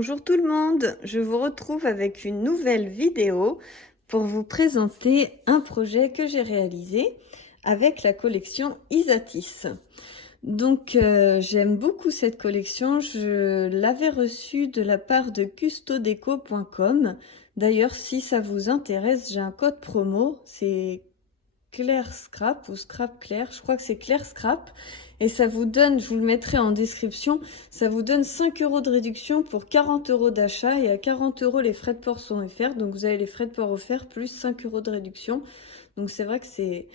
Bonjour tout le monde, je vous retrouve avec une nouvelle vidéo pour vous présenter un projet que j'ai réalisé avec la collection Isatis. Donc j'aime beaucoup cette collection, je l'avais reçue de la part de custodeco.com. D'ailleurs si ça vous intéresse, j'ai un code promo, c'est Claire Scrap ou Scrap Claire, je crois que c'est Claire Scrap. Et ça vous donne, je vous le mettrai en description, ça vous donne 5 € de réduction pour 40 € d'achat et à 40 € les frais de port sont offerts. Donc vous avez les frais de port offerts plus 5 € de réduction. Donc c'est vrai que c'est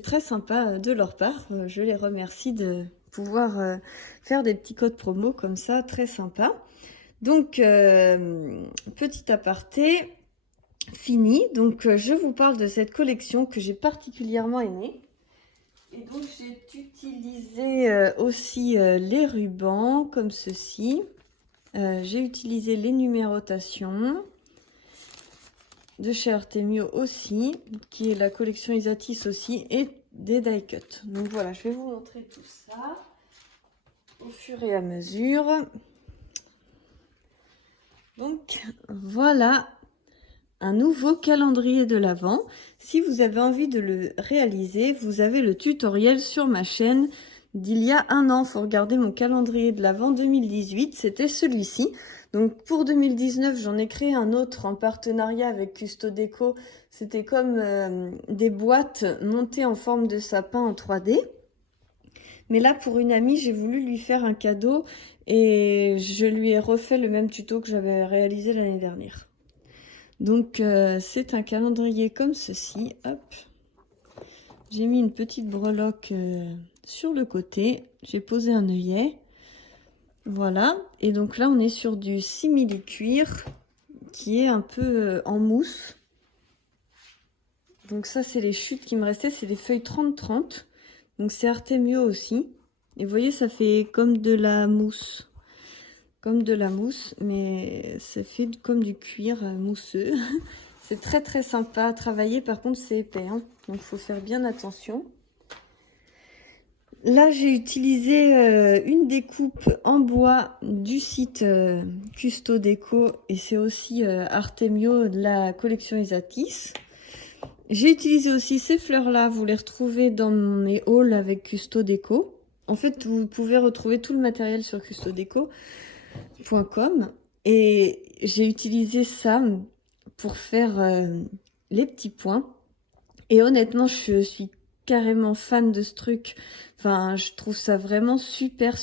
très sympa de leur part. Je les remercie de pouvoir faire des petits codes promo comme ça, très sympa. Donc petit aparté fini. Donc je vous parle de cette collection que j'ai particulièrement aimée. Et donc j'ai utilisé aussi les rubans comme ceci. J'ai utilisé les numérotations de chez Artemio aussi, qui est la collection Isatis aussi, et des die cut. Donc voilà, je vais vous montrer tout ça au fur et à mesure. Donc voilà un nouveau calendrier de l'Avent. Si vous avez envie de le réaliser, vous avez le tutoriel sur ma chaîne d'il y a un an. Il faut regarder mon calendrier de l'Avent 2018, c'était celui-ci. Donc pour 2019, j'en ai créé un autre en partenariat avec Custodeco. C'était comme des boîtes montées en forme de sapin en 3D. Mais là, pour une amie, j'ai voulu lui faire un cadeau et je lui ai refait le même tuto que j'avais réalisé l'année dernière. Donc c'est un calendrier comme ceci, hop. J'ai mis une petite breloque sur le côté, j'ai posé un œillet, voilà. Et donc là on est sur du simili cuir qui est un peu en mousse. Donc ça c'est les chutes qui me restaient, c'est les feuilles 30-30. Donc c'est Artemio aussi. Et vous voyez ça fait comme de la mousse. Comme de la mousse, mais ça fait comme du cuir mousseux. C'est très sympa à travailler, par contre c'est épais, hein, donc il faut faire bien attention. Là j'ai utilisé une découpe en bois du site Custodeco et c'est aussi Artemio de la collection Isatis. J'ai utilisé aussi ces fleurs là, vous les retrouvez dans mes hauls avec Custodeco. En fait vous pouvez retrouver tout le matériel sur custodeco.com et j'ai utilisé ça pour faire les petits points. Et honnêtement, je suis carrément fan de ce truc. Enfin, je trouve ça vraiment super.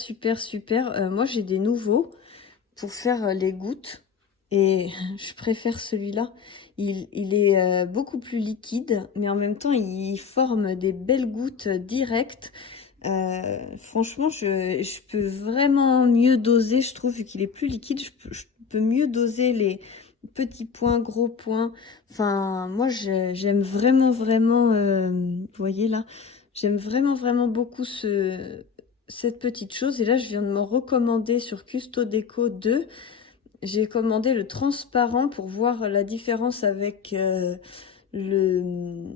Moi, j'ai des nouveaux pour faire les gouttes. Et je préfère celui-là. Il est beaucoup plus liquide, mais en même temps, il forme des belles gouttes directes. Franchement, je peux vraiment mieux doser, je trouve, vu qu'il est plus liquide, je peux mieux doser les petits points, gros points. Enfin, moi, j'aime vraiment, vous voyez là, j'aime vraiment beaucoup cette petite chose. Et là, je viens de me recommander sur Custodeco 2. J'ai commandé le transparent pour voir la différence avec le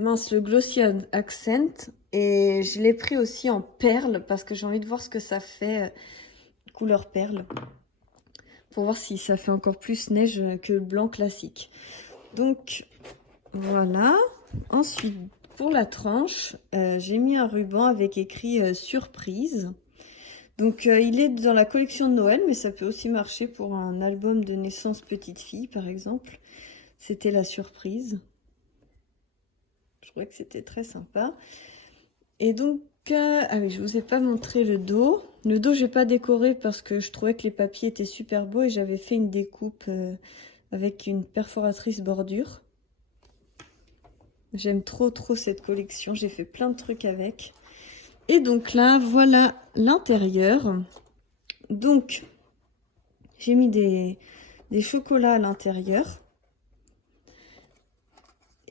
Glossy Accent. Et je l'ai pris aussi en perle parce que j'ai envie de voir ce que ça fait couleur perle. Pour voir si ça fait encore plus neige que le blanc classique. Donc voilà. Ensuite, pour la tranche, j'ai mis un ruban avec écrit surprise. Donc il est dans la collection de Noël, mais ça peut aussi marcher pour un album de naissance petite fille, par exemple. C'était la surprise. Je trouvais que c'était très sympa. Et donc, ah oui, je vous ai pas montré le dos. Le dos, j'ai pas décoré parce que je trouvais que les papiers étaient super beaux et j'avais fait une découpe avec une perforatrice bordure. J'aime trop cette collection. J'ai fait plein de trucs avec. Et donc là, voilà l'intérieur. Donc, j'ai mis des chocolats à l'intérieur.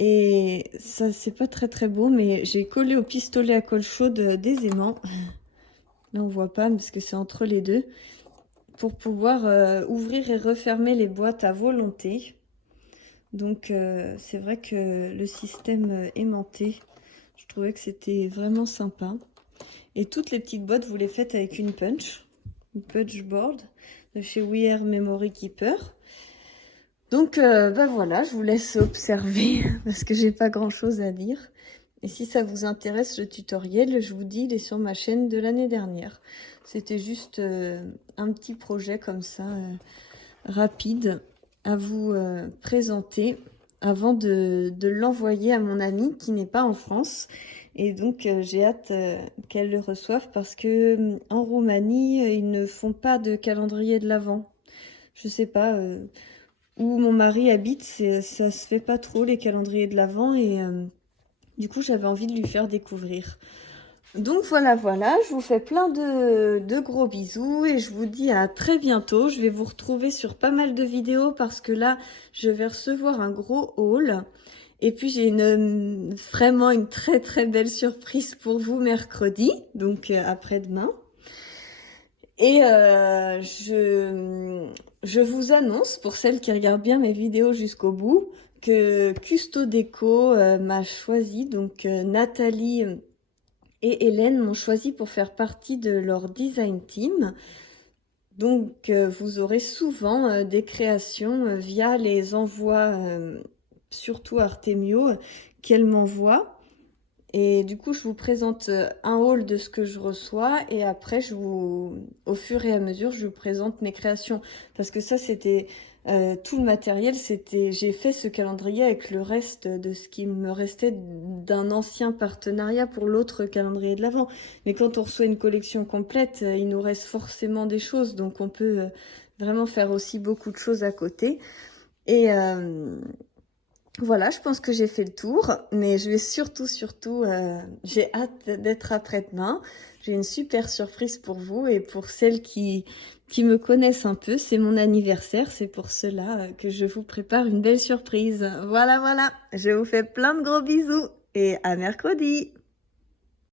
Et ça, c'est pas très beau, mais j'ai collé au pistolet à colle chaude des aimants. Là, on voit pas parce que c'est entre les deux. Pour pouvoir ouvrir et refermer les boîtes à volonté. Donc, c'est vrai que le système aimanté, je trouvais que c'était vraiment sympa. Et toutes les petites boîtes, vous les faites avec une punch board. de chez We Are Memory Keeper. Donc bah voilà, je vous laisse observer parce que j'ai pas grand chose à dire. Et si ça vous intéresse le tutoriel, je vous dis, il est sur ma chaîne de l'année dernière. C'était juste un petit projet comme ça, rapide, à vous présenter avant de l'envoyer à mon amie qui n'est pas en France. Et donc j'ai hâte qu'elle le reçoive parce que en Roumanie, ils ne font pas de calendrier de l'Avent. Je sais pas où mon mari habite, ça se fait pas trop les calendriers de l'Avent et du coup j'avais envie de lui faire découvrir. Donc voilà, je vous fais plein de gros bisous et je vous dis à très bientôt. Je vais vous retrouver sur pas mal de vidéos parce que là, je vais recevoir un gros haul. Et puis j'ai vraiment une très très belle surprise pour vous mercredi, donc après-demain. Et je vous annonce, pour celles qui regardent bien mes vidéos jusqu'au bout, que Custo Déco m'a choisi, donc Nathalie et Hélène m'ont choisi pour faire partie de leur design team. Donc vous aurez souvent des créations via les envois, surtout Artemio, qu'elle m'envoie. Et du coup, je vous présente un haul de ce que je reçois et après, au fur et à mesure, je vous présente mes créations. Parce que ça, c'était tout le matériel. J'ai fait ce calendrier avec le reste de ce qui me restait d'un ancien partenariat pour l'autre calendrier de l'Avent. Mais quand on reçoit une collection complète, il nous reste forcément des choses. Donc, on peut vraiment faire aussi beaucoup de choses à côté. Et voilà, je pense que j'ai fait le tour, mais je vais surtout, j'ai hâte d'être après-demain. J'ai une super surprise pour vous et pour celles qui me connaissent un peu, c'est mon anniversaire, c'est pour cela que je vous prépare une belle surprise. Voilà, je vous fais plein de gros bisous et à mercredi.